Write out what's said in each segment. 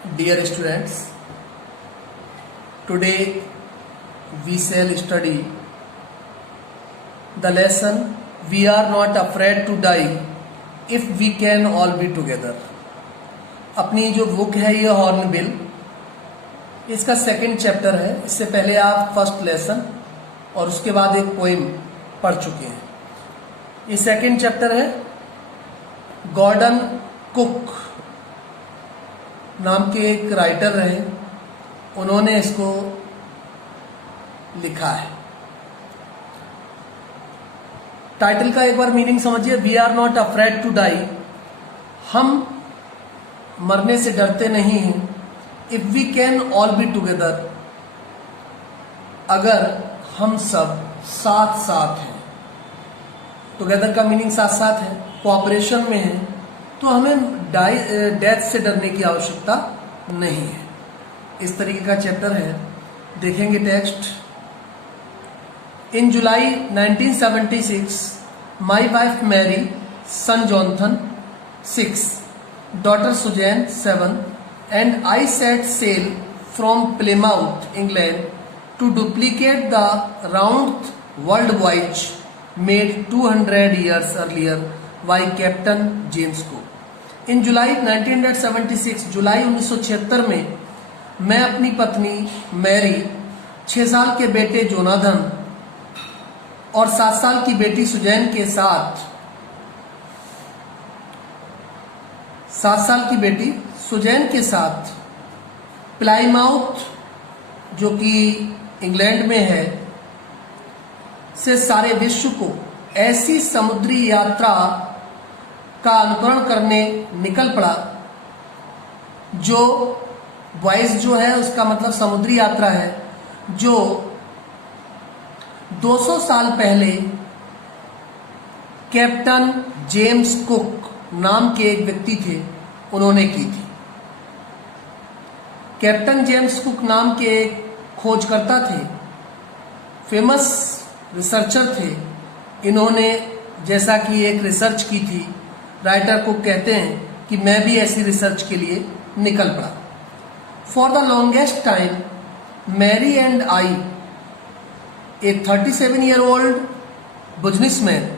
Dear students, today we shall study the lesson "We are not afraid to die if we can all be together." अपनी जो book है ये hornbill, इसका second chapter है। इससे पहले आप फर्स्ट लेसन और उसके बाद एक पोइम पढ़ चुके हैं। ये सेकंड चैप्टर है। गॉर्डन कुक नाम के एक राइटर रहे, उन्होंने इसको लिखा है। टाइटल का एक बार मीनिंग समझिए। We are not afraid to die, हम मरने से डरते नहीं हैं। If we can all be together, अगर हम सब साथ साथ हैं। टुगेदर का मीनिंग साथ साथ है, कोऑपरेशन में है, तो हमें डेथ से डरने की आवश्यकता नहीं है। इस तरीके का चैप्टर है। देखेंगे text. In July 1976 my wife Mary, son Jonathan 6, daughter Susan 7, and I set sail from Plymouth, England, to duplicate the round world voyage made 200 years earlier by captain James Cook. In July 1976, जुलाई 1976 में मैं अपनी पत्नी Mary, 6 साल के बेटे Jonathan और 7 साल की बेटी सुजैन के साथ 7 साल की बेटी सुजैन के साथ प्लाईमाउथ, जो कि इंग्लैंड में है, से सारे विश्व को ऐसी समुद्री यात्रा का अनुकरण करने निकल पड़ा। जो वॉयज जो है उसका मतलब समुद्री यात्रा है, जो 200 साल पहले कैप्टन जेम्स कुक नाम के एक व्यक्ति थे, उन्होंने की थी। कैप्टन जेम्स कुक नाम के एक खोजकर्ता थे, फेमस रिसर्चर थे। इन्होंने जैसा कि एक रिसर्च की थी, राइटर को कहते हैं कि मैं भी ऐसी रिसर्च के लिए निकल पड़ा। For the longest time Mary and I, a 37-year-old businessman,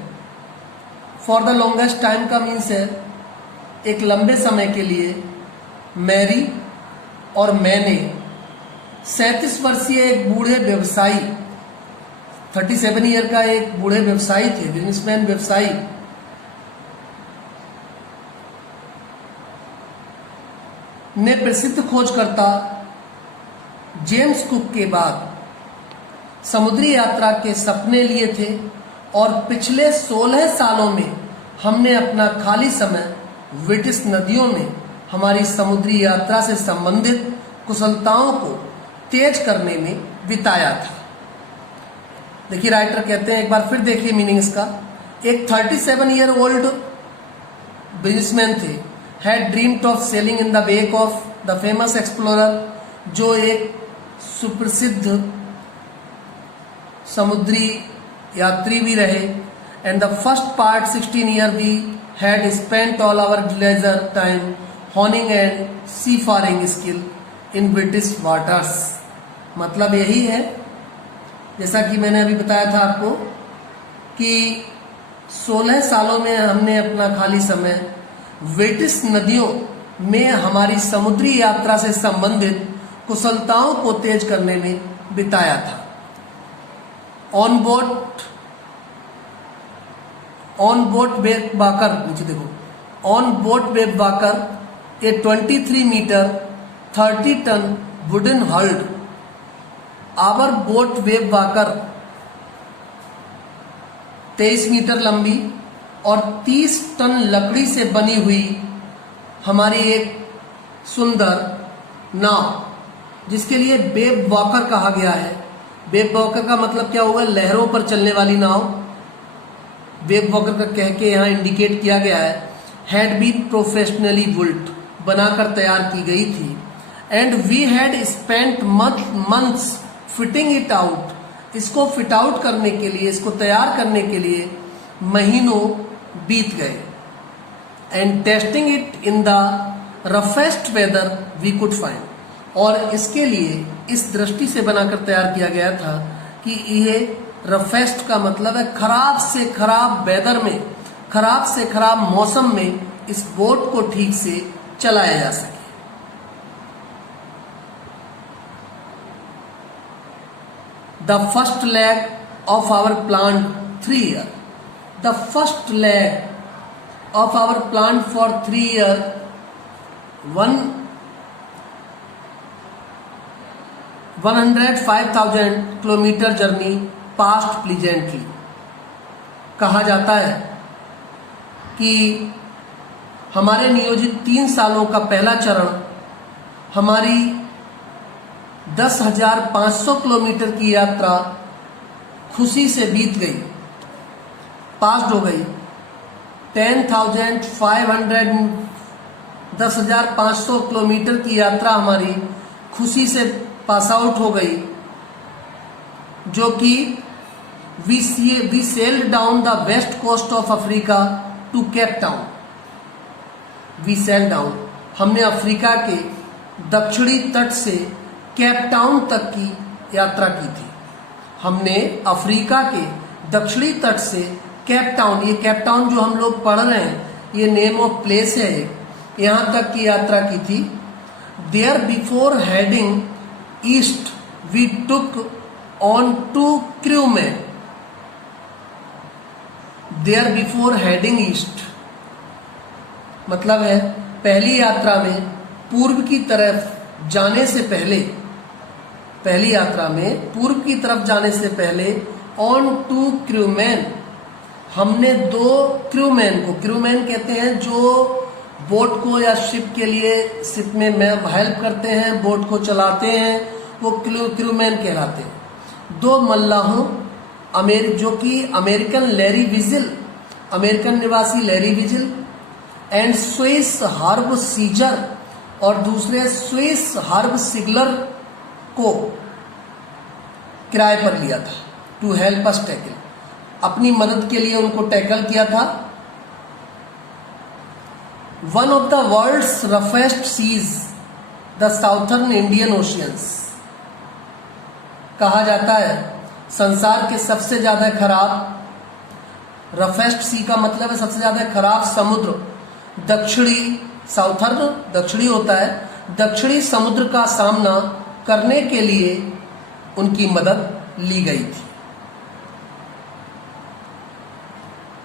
for the longest time का मीन्स है एक लंबे समय के लिए, मैरी और मैंने 37 वर्षीय एक बूढ़े व्यवसायी, 37 ईयर का एक बूढ़े व्यवसायी थे, बिजनेसमैन व्यवसायी, ने प्रसिद्ध खोजकर्ता जेम्स कुक के बाद समुद्री यात्रा के सपने लिए थे। और पिछले 16 सालों में हमने अपना खाली समय ब्रिटिश नदियों में हमारी समुद्री यात्रा से संबंधित कुशलताओं को तेज करने में बिताया था। देखिए राइटर कहते हैं, एक बार फिर देखिए मीनिंग इसका। एक 37-year-old बिजनेसमैन थे, had dreamed of sailing in the wake of the famous explorer, जो एक सुप्रसिद्ध समुद्री यात्री भी रहे। and the first part 16 years we had spent all our leisure time honing and seafaring skill in British waters। मतलब यही है, जैसा कि मैंने अभी बताया था आपको, कि 16 सालों में हमने अपना खाली समय ब्रिटिश नदियों में हमारी समुद्री यात्रा से संबंधित कुशलताओं को तेज करने में बिताया था। ऑन बोट वेब वाकर, नीचे देखो, on boat Wavewalker a 23 metre 30 ton wooden hulled, our boat Wavewalker 23 metre लंबी और 30 टन लकड़ी से बनी हुई हमारी एक सुंदर नाव, जिसके लिए वेब वॉकर कहा गया है। वेब वॉकर का मतलब क्या होगा? लहरों पर चलने वाली नाव। वेब वॉकर का कह के यहाँ इंडिकेट किया गया है। हैड बीन प्रोफेशनली बुल्ट, बनाकर तैयार की गई थी। And we had spent months fitting it out, इसको फिट आउट करने के लिए, इसको तैयार करने के लिए महीनों बीत गए। And testing it in the roughest weather we could find, और इसके लिए इस दृष्टि से बनाकर तैयार किया गया था कि ये रफेस्ट का मतलब है खराब से खराब वेदर में, खराब से खराब मौसम में इस बोट को ठीक से चलाया जा सके। The first leg of our plan 3 year, the first leg of our plan for 3 year 105,000 kilometre journey passed pleasantly. कहा जाता है कि हमारे नियोजित 3 सालों का पहला चरण हमारी 10,500 किलोमीटर की यात्रा खुशी से बीत गई, पास्ट हो गई। 10,500 किलोमीटर की यात्रा हमारी खुशी से पास आउट हो गई, जो कि we sailed down the west coast of Africa to Cape Town. We sailed down, हमने अफ्रीका के दक्षिणी तट से केप टाउन तक की यात्रा की थी। हमने अफ्रीका के दक्षिणी तट से केप टाउन, ये केप टाउन जो हम लोग पढ़ रहे हैं ये नेम ऑफ प्लेस है, यहां तक की यात्रा की थी। There before heading east we took on 2 crewmen। There before heading east मतलब है पहली यात्रा में पूर्व की तरफ जाने से पहले, पहली यात्रा में पूर्व की तरफ जाने से पहले ऑन 2 crewmen, हमने 2 क्रूमैन को, क्रूमैन कहते हैं जो बोट को या शिप के लिए, शिप में हेल्प करते हैं, बोट को चलाते हैं, वो क्रूमैन कहलाते हैं। 2 मल्लाहों जो कि अमेरिकन लैरी विजिल, अमेरिकन निवासी Larry Vigil and Swiss Herb Seigler, और दूसरे स्विस हार्ब सिगलर को किराए पर लिया था। टू हेल्प अस टैकल, अपनी मदद के लिए उनको टैकल किया था। One of the world's roughest seas, the southern Indian oceans. कहा जाता है संसार के सबसे ज्यादा खराब, रफेस्ट सी का मतलब है सबसे ज्यादा खराब समुद्र, दक्षिणी, साउथर्न दक्षिणी होता है, दक्षिणी समुद्र का सामना करने के लिए उनकी मदद ली गई थी।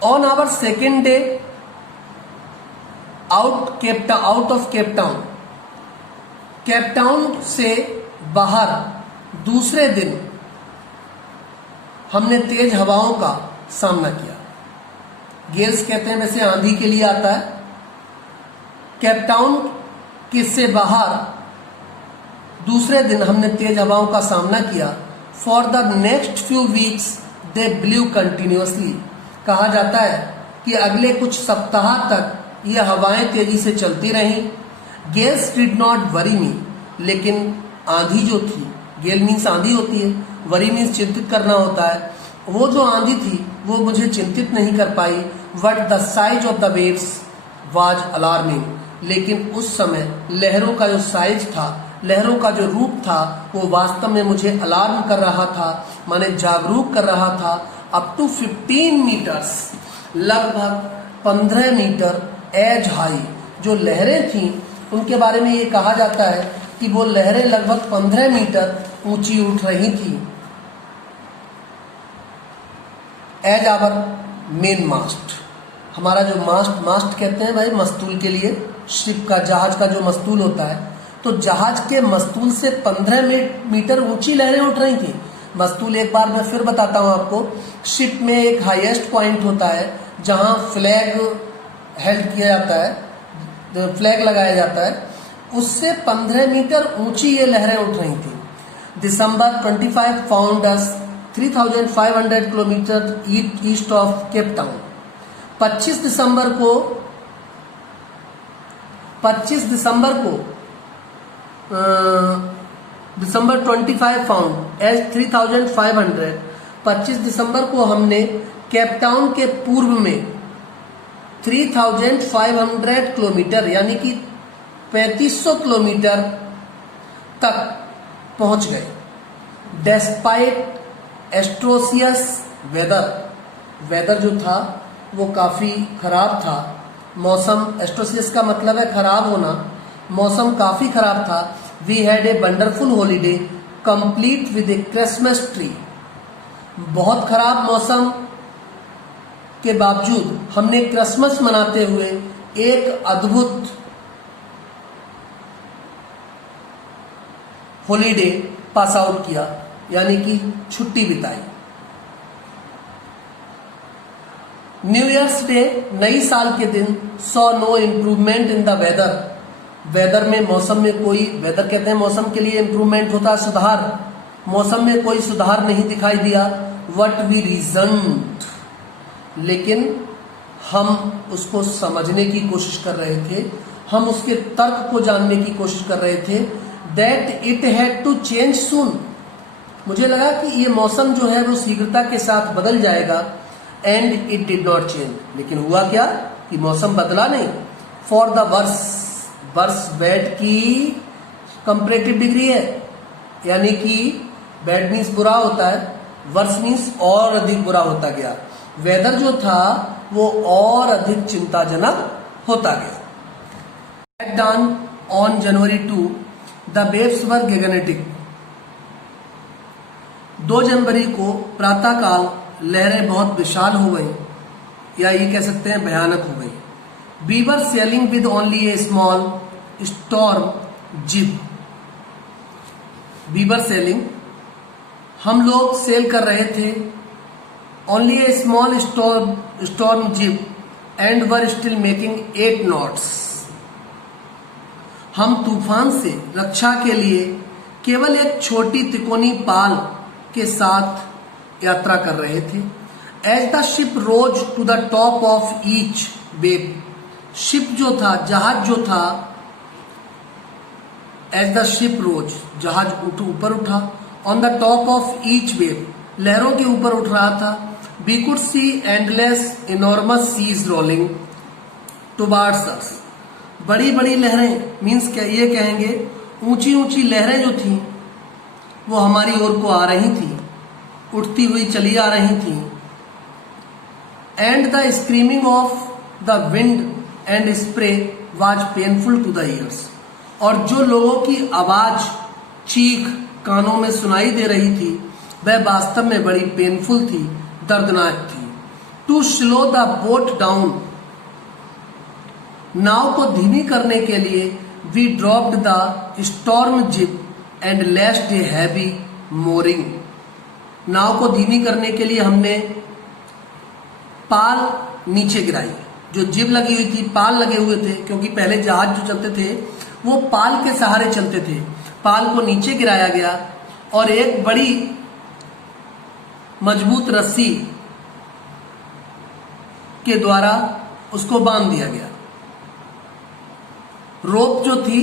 On our second day out of Cape Town, Cape Town से बाहर दूसरे दिन हमने तेज हवाओं का सामना किया। गेल्स कहते हैं, वैसे आंधी के लिए आता है। केप टाउन के से बाहर दूसरे दिन हमने तेज हवाओं का सामना किया। For the next few weeks they blue continuously. कहा जाता है कि अगले कुछ सप्ताह तक ये हवाएं तेजी से चलती रहीं। गेल्स डिड नॉट वरी मी, लेकिन आंधी जो थी, गेल मीन्स आंधी होती है, वरी मीन्स चिंतित करना होता है, वो जो आंधी थी वो मुझे चिंतित नहीं कर पाई। But the size of the waves was alarming, लेकिन उस समय लहरों का जो साइज था, लहरों का जो रूप था, वो वास्तव में मुझे अलार्म कर रहा था, माने जागरूक कर रहा था। अप टू 15 मीटर्स, लगभग 15 मीटर एज हाई जो लहरें थीं, उनके बारे में ये कहा जाता है कि वो लहरें लगभग 15 मीटर ऊंची उठ रही थी। एज आवर मेन मास्ट, हमारा जो मास्ट कहते हैं भाई मस्तूल के लिए, शिप का, जहाज का जो मस्तूल होता है, तो जहाज के मस्तूल से 15 मीटर ऊंची लहरें उठ रही थी। मस्तूल एक बार मैं फिर बताता हूं आपको, शिप में एक हाईएस्ट पॉइंट होता है जहां फ्लैग हेल्ड किया जाता है, फ्लैग लगाया जाता है, उससे 15 मीटर ऊंची ये लहरें उठ रही थी। दिसंबर 25 found us 3,500 kilometre east of Cape town. 25 दिसंबर को दिसंबर 25 फाउंड एज 3,500, 25 दिसंबर को हमने केप टाउन के पूर्व में 3,500 किलोमीटर यानी कि 3500 किलोमीटर तक पहुंच गए। डेस्पाइट एस्ट्रोसियस वेदर जो था वो काफी खराब था। मौसम, एस्ट्रोसियस का मतलब है खराब होना, मौसम काफी खराब था। We had a wonderful holiday complete with a Christmas tree. बहुत खराब मौसम के बावजूद हमने क्रिसमस मनाते हुए एक अद्भुत हॉलीडे पास आउट किया, यानी कि छुट्टी बिताई। न्यू ईयर्स डे, नई साल के दिन, saw no improvement in the weather में, मौसम में कोई, वेदर कहते हैं मौसम के लिए इम्प्रूवमेंट होता है सुधार, मौसम में कोई सुधार नहीं दिखाई दिया। वट वी रीजन्ड, लेकिन हम उसको समझने की कोशिश कर रहे थे, हम उसके तर्क को जानने की कोशिश कर रहे थे। That it had to change soon, मुझे लगा कि ये मौसम जो है वो शीघ्रता के साथ बदल जाएगा। And it did not change, लेकिन हुआ क्या कि मौसम बदला नहीं। फॉर द वर्स बैड की कंपैरेटिव डिग्री है, यानी कि बैड मीन्स बुरा होता है, वर्स मीन्स और अधिक बुरा होता गया। वेदर जो था वो और अधिक चिंताजनक होता गया। At dawn on January 2, the waves were gigantic। 2 जनवरी को प्रातःकाल लहरें बहुत विशाल हो गई, या ये कह सकते हैं भयानक हो गई। We were sailing with only a small storm jib। We were sailing, हम लोग सेल कर रहे थे, only a small storm jib and were still making 8 knots। हम तूफान से रक्षा के लिए केवल एक छोटी तिकोनी पाल के साथ यात्रा कर रहे थे। As the ship rose to the top of each wave, ship जो था, जहाज जो था, एज द शिप रोज, जहाज ऊपर उठा, on the top of each wave, लहरों के ऊपर उठ रहा था। We could see endless enormous seas rolling towards us. बड़ी बड़ी लहरें मीन्स क्या, ये कहेंगे ऊंची ऊंची लहरें जो थी वो हमारी ओर को आ रही थी, उठती हुई चली आ रही थी। And the screaming of the wind and spray was painful to the ears. और जो लोगों की आवाज, चीख कानों में सुनाई दे रही थी वह वास्तव में बड़ी पेनफुल थी, दर्दनाक थी। To slow the boat down, नाव को धीमी करने के लिए we dropped the storm jib and lashed a heavy mooring. नाव को धीमी करने के लिए हमने पाल नीचे गिराई, जो जिब लगी हुई थी, पाल लगे हुए थे, क्योंकि पहले जहाज जो चलते थे वो पाल के सहारे चलते थे। पाल को नीचे गिराया गया और एक बड़ी मजबूत रस्सी के द्वारा उसको बांध दिया गया। रोप जो थी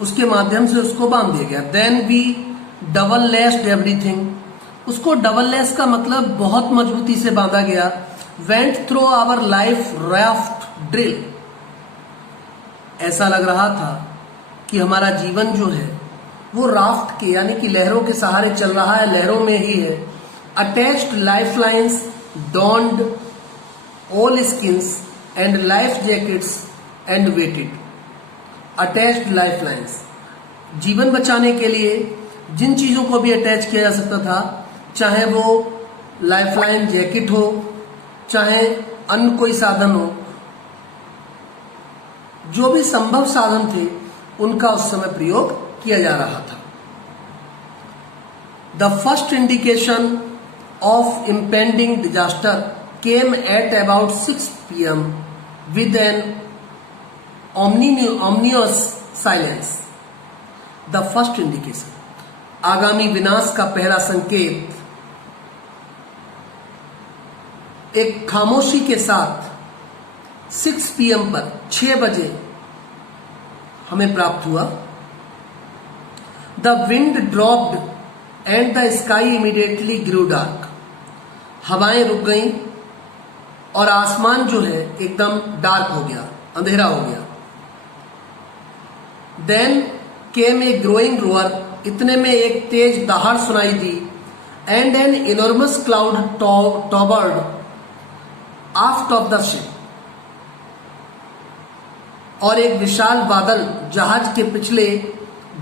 उसके माध्यम से उसको बांध दिया गया। Then we double lashed everything, उसको डबल लेस का मतलब बहुत मजबूती से बांधा गया। Went through our life raft drill, ऐसा लग रहा था कि हमारा जीवन जो है वो राफ्ट के, यानी कि लहरों के सहारे चल रहा है, लहरों में ही है। Attached life lines, donned oilskins and life jackets and waited. Attached life lines, जीवन बचाने के लिए जिन चीजों को भी अटैच किया जा सकता था, चाहे वो लाइफ लाइन जैकेट हो, चाहे अन्य कोई साधन हो, जो भी संभव साधन थे उनका उस समय प्रयोग किया जा रहा था। The first indication of impending disaster came at about 6 PM with an ominous silence। The first indication, आगामी विनाश का पहला संकेत एक खामोशी के साथ 6 PM पर, 6 बजे हमें प्राप्त हुआ। The wind dropped and the sky immediately grew dark. हवाएं रुक गईं और आसमान जो है एकदम डार्क हो गया, अंधेरा हो गया। Then came a growing roar, इतने में एक तेज दहाड़ सुनाई दी, and an enormous cloud towered aft of the ship, और एक विशाल बादल जहाज के पिछले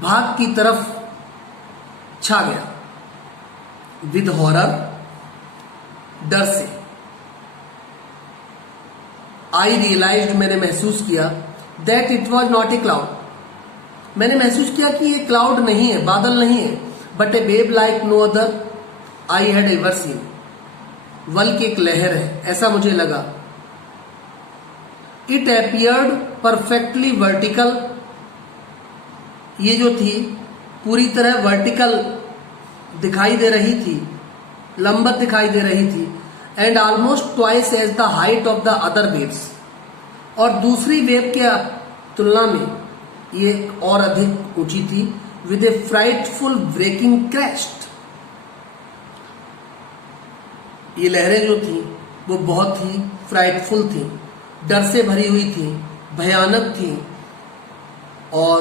भाग की तरफ छा गया। विद हॉरर, डर से, आई रियलाइज्ड, मैंने महसूस किया, that it was not a cloud, मैंने महसूस किया कि ये क्लाउड नहीं है, बादल नहीं है, but a wave like no other I had ever seen, वल की एक लहर है, ऐसा मुझे लगा। इट एपियर्ड परफेक्टली वर्टिकल, ये जो थी पूरी तरह वर्टिकल दिखाई दे रही थी, लंबत दिखाई दे रही थी, and almost twice as the height of the other waves, और दूसरी वेव के तुलना में ये और अधिक ऊंची थी। With a frightful breaking crest, ये लहरें जो थी वो बहुत ही फ्राइटफुल थी, डर से भरी हुई थी, भयानक थी, और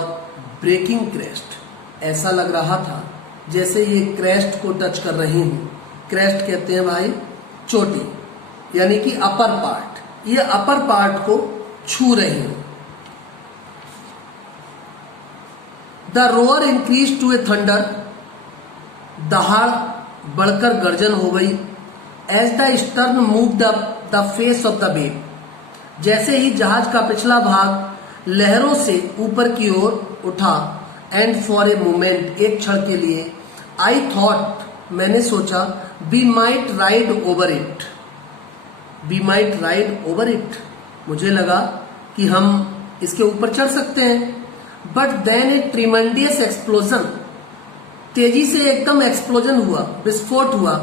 ब्रेकिंग क्रेस्ट, ऐसा लग रहा था जैसे ये क्रेस्ट को टच कर रही हूं। क्रेस्ट कहते हैं भाई चोटी, यानी कि अपर पार्ट, ये अपर पार्ट को छू रही हूं। The roar increase to a thunder, दहाड़ बढ़कर गर्जन हो गई। As the stern move the face of the wave, जैसे ही जहाज का पिछला भाग लहरों से ऊपर की ओर उठा, एंड फॉर ए मोमेंट, एक क्षण के लिए, आई थॉट, मैंने सोचा, we might ride over it, we might ride over it, मुझे लगा कि हम इसके ऊपर चढ़ सकते हैं। But then a tremendous explosion, तेजी से एकदम एक्सप्लोजन हुआ, विस्फोट हुआ।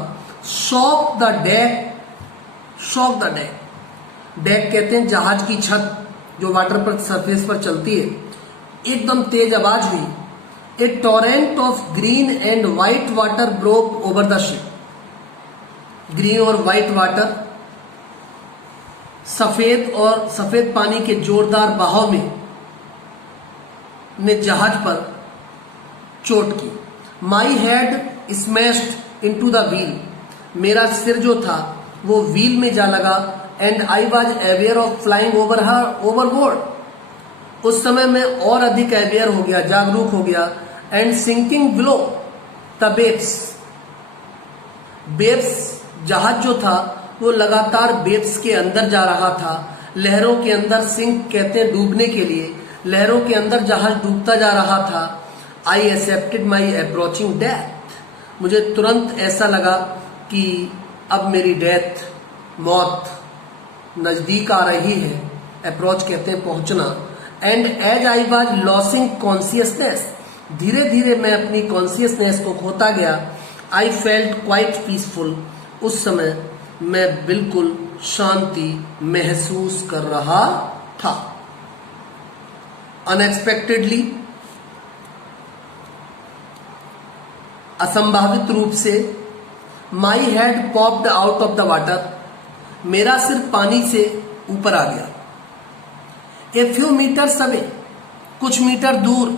Shock the deck, shock the deck, deck कहते हैं जहाज की छत जो वाटर पर सरफेस पर चलती है, एकदम तेज आवाज हुई। A torrent of green and white water broke over the ship, green और व्हाइट वाटर, सफेद पानी के जोरदार बहाव में ने जहाज पर चोट की। My head smashed into the wheel, मेरा सिर जो था वो व्हील में जा लगा। And I was aware of flying over her overboard, उस समय मैं और अधिक अवेयर हो गया, जागरूक हो गया। And sinking below the waves, waves, जहाज जो था वो लगातार वेव्स के अंदर जा रहा था, लहरों के अंदर, सिंक कहते हैं डूबने के लिए, लहरों के अंदर जहाज डूबता जा रहा था। I accepted my approaching death, मुझे तुरंत ऐसा लगा कि अब मेरी डेथ, मौत नजदीक आ रही है। अप्रोच कहते हैं पहुंचना। And as I was losing consciousness, धीरे धीरे मैं अपनी कॉन्सियसनेस को खोता गया। आई फेल्ट क्वाइट पीसफुल, उस समय मैं बिल्कुल शांति महसूस कर रहा था। अनएक्सपेक्टेडली, असंभावित रूप से, my head popped out of the water, मेरा सिर पानी से ऊपर आ गया। ए फ्यू मीटर्स अवे, कुछ मीटर दूर,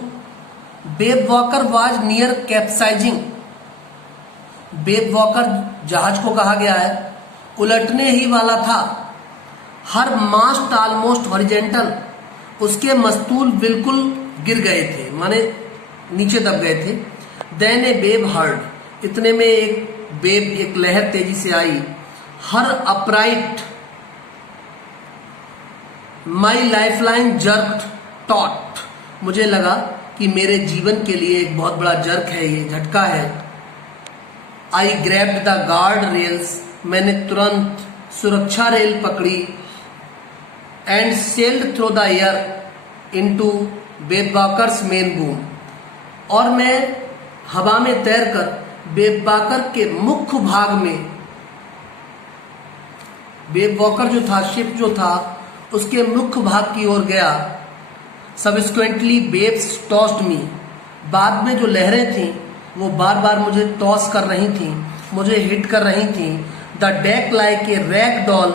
wave walker was near capsizing, wave walker जहाज को कहा गया है, उलटने ही वाला था। हर मास्ट ऑलमोस्ट हॉरिजेंटल, उसके मस्तूल बिल्कुल गिर गए थे, माने नीचे दब गए थे। देन ए वेव हर्ड, इतने में एक वेव, एक लहर तेजी से आई। Her upright, my life line jerk taut, मुझे लगा कि मेरे जीवन के लिए एक बहुत बड़ा जर्क है, ये झटका है। I grabbed the guard rails, मैंने तुरंत सुरक्षा रेल पकड़ी। And sailed through the air into Wavewalker's main boom, और मैं हवा में तैरकर बेबबाकर के मुख्य भाग में, बेबबाकर जो था, शिप जो था, उसके मुख्य भाग की ओर गया। सबसिक्वेंटली वेव्स टॉस्ड मी, बाद में जो लहरें थीं वो बार बार मुझे टॉस कर रही थीं, मुझे हिट कर रही थीं। The deck like a rag doll,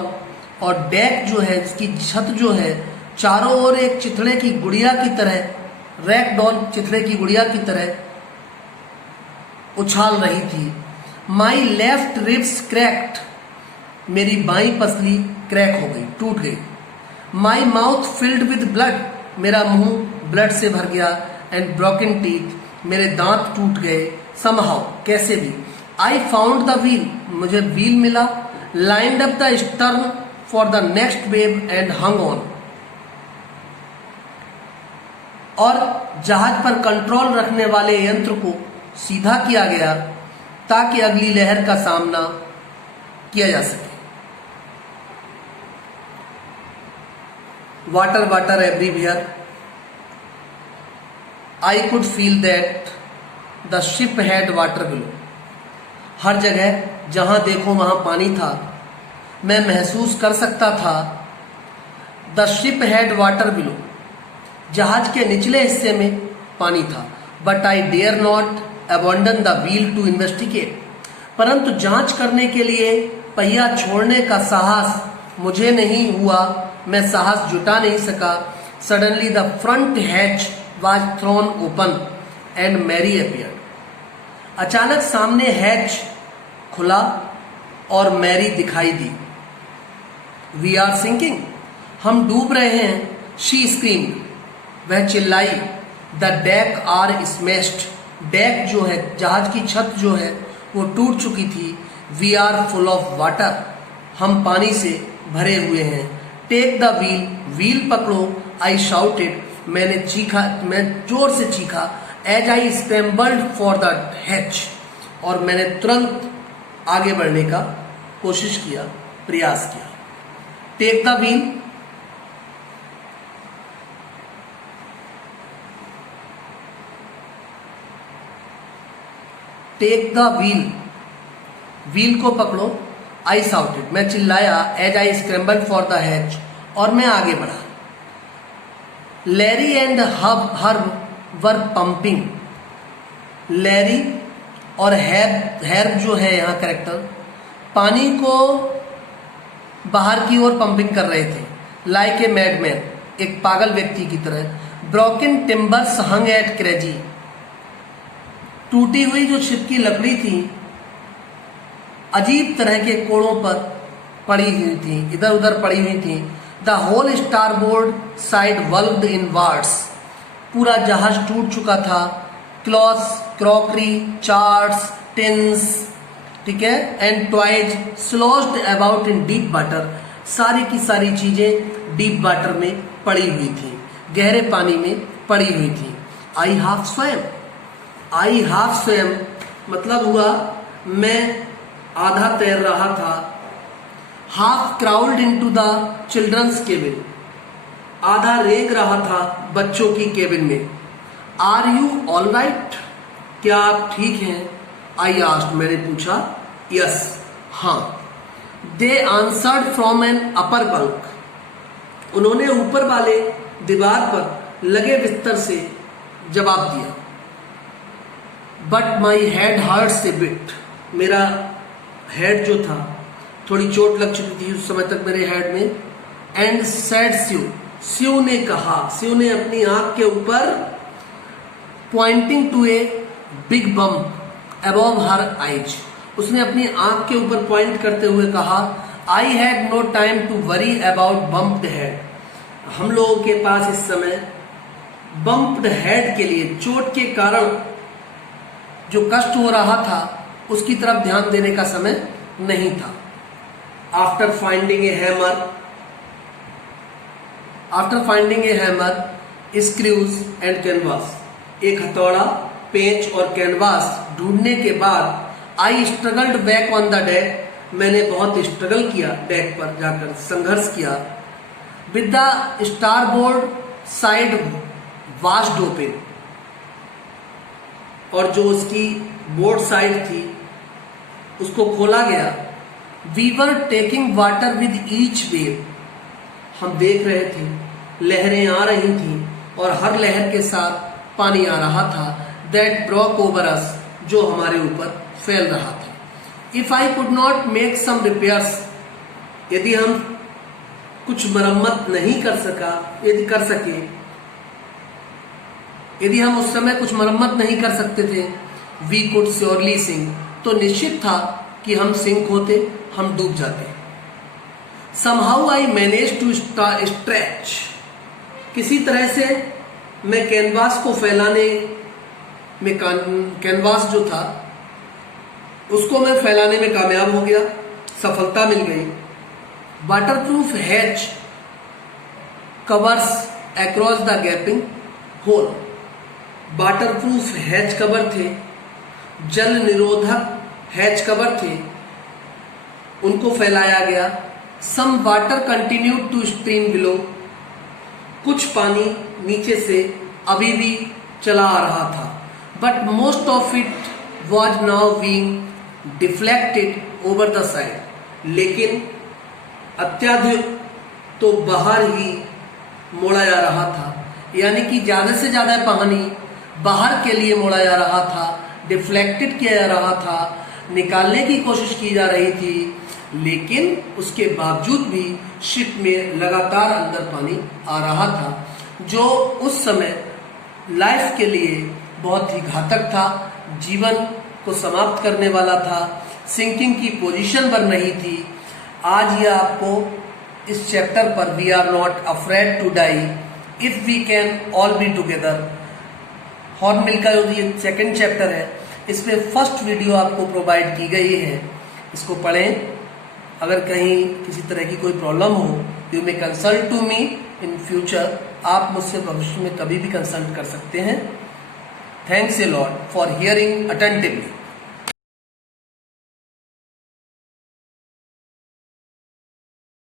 और डेक जो है, इसकी छत जो है, चारों ओर एक चिथड़े की गुड़िया की तरह रैक डॉल चिथड़े की गुड़िया की तरह उछाल रही थी। माई लेफ्ट रिब्स क्रैक्ड, मेरी बाईं पसली क्रैक हो गई, टूट गई। My mouth filled with blood, मेरा मुंह ब्लड से भर गया। एंड ब्रोकन टीथ, मेरे दांत टूट गए। समहाउ, कैसे भी। आई फाउंड द व्हील, मुझे व्हील मिला। Lined up the stern for the next wave and hung on, और जहाज पर कंट्रोल रखने वाले यंत्र को सीधा किया गया ताकि अगली लहर का सामना किया जा सके। Water water everywhere, I could feel that the ship had water below, हर जगह जहां देखो वहां पानी था, मैं महसूस कर सकता था। The ship had water below, जहाज के निचले हिस्से में पानी था। But I dare not abandon the wheel to investigate, परंतु जांच करने के लिए पहिया छोड़ने का साहस मुझे नहीं हुआ, मैं साहस जुटा नहीं सका। Suddenly the front hatch was thrown open and Mary appeared, अचानक सामने हैच खुला और मैरी दिखाई दी। वी आर सिंकिंग, हम डूब रहे हैं। शी स्क्रीम्ड, वह चिल्लाई। The deck are smashed, deck जो है, जहाज की छत जो है वो टूट चुकी थी। We are full of water, हम पानी से भरे हुए हैं। टेक द व्हील, व्हील पकड़ो। आई शाउटेड, मैंने चीखा, मैं जोर से चीखा। As I scrambled for the hatch, और मैंने तुरंत आगे बढ़ने का कोशिश किया, प्रयास किया। Take the wheel, take the wheel, wheel को पकड़ो। आई साउटेड, मैं चिल्लाया। As I scrambled for the hatch, और मैं आगे बढ़ा। Larry and her were pumping, Larry और हैर्ब जो है यहाँ कैरेक्टर, पानी को बाहर की ओर पंपिंग कर रहे थे। लाइक ए मैडमैन, एक पागल व्यक्ति की तरह। ब्रोकन टिम्बर्स हंग एट क्रेजी, टूटी हुई जो शिप की लकड़ी थी अजीब तरह के कोड़ों पर पड़ी हुई थी, इधर उधर पड़ी हुई थी। The whole starboard side bulged inwards, पूरा जहाज टूट चुका था। क्लॉथ्स, क्रॉकरी, चार्ट्स, टिन्स, ठीक है, and toys sloshed about in deep water, सारी की सारी चीजें डीप वाटर में पड़ी हुई थी, गहरे पानी में पड़ी हुई थी। आई हाफ स्वयं, आई हाफ स्वयं मतलब हुआ मैं आधा तैर रहा था। Half crawled into the children's cabin, आधा रेंग रहा था बच्चों की केबिन में। आर यू ऑल राइट, क्या आप ठीक हैं? आई आस्क्ड, मैंने पूछा। यस, हाँ। They answered from an upper bunk, उन्होंने ऊपर वाले दीवार पर लगे बिस्तर से जवाब दिया। But my head hurts a bit, मेरा हेड जो था, थोड़ी चोट लग चुकी थी उस समय तक मेरे हेड में। एंड सैड स्यू, स्यू ने कहा, स्यू ने अपनी आंख के ऊपर pointing to a big bump above her eyes, उसने अपनी आंख के ऊपर पॉइंट करते हुए कहा, I had no time to worry about bumped head, हम लोगों के पास इस समय बम्प्ड हेड के लिए, चोट के कारण जो कष्ट हो रहा था उसकी तरफ ध्यान देने का समय नहीं था। After finding a hammer, screws and canvas, एक हथौड़ा, पेंच और कैनवास ढूंढने के बाद, I struggled back on the deck, मैंने बहुत स्ट्रगल किया, डेक पर जाकर संघर्ष किया। With the starboard side washed open, और जो उसकी बोर्ड साइड थी उसको खोला गया। We were taking water with each wave, हम देख रहे थे लहरें आ रही थी और हर लहर के साथ पानी आ रहा था। दैट ब्रोक ओवर अस, जो हमारे ऊपर फैल रहा था। If I could not make some repairs, यदि हम कुछ मरम्मत नहीं कर सका, यदि कर सके, यदि हम उस समय कुछ मरम्मत नहीं कर सकते थे, वी कुड श्योरली सिंक, तो निश्चित था कि हम सिंक होते, हम डूब जाते। Somehow I manage to stretch, किसी तरह से मैं कैनवास को फैलाने में, कैनवास जो था उसको मैं फैलाने में कामयाब हो गया, सफलता मिल गई। Waterproof hatch covers across the gaping hole, waterproof hatch cover थे, जल निरोधक हैच कवर थे, उनको फैलाया गया। Some water continued to stream below, कुछ पानी नीचे से अभी भी चला आ रहा था, but most of it was now being deflected over the side, लेकिन अत्याधिक तो बाहर ही मोड़ा जा रहा था, यानी कि ज्यादा से ज्यादा पानी बाहर के लिए मोड़ा जा रहा था, डिफ्लेक्टेड किया जा रहा था, निकालने की कोशिश की जा रही थी, लेकिन उसके बावजूद भी शिप में लगातार अंदर पानी आ रहा था, जो उस समय लाइफ के लिए बहुत ही घातक था, जीवन को समाप्त करने वाला था, सिंकिंग की पोजीशन पर नहीं थी। आज यह आपको इस चैप्टर पर we are not afraid to die if we can all be together, Hornbill का जो ये सेकंड चैप्टर है, इसमें फर्स्ट वीडियो आपको प्रोवाइड की गई है, इसको पढ़ें। अगर कहीं किसी तरह की कोई प्रॉब्लम हो, you may consult to me in future, आप मुझसे भविष्य में कभी भी कंसल्ट कर सकते हैं। Thanks a lot for hearing attentively.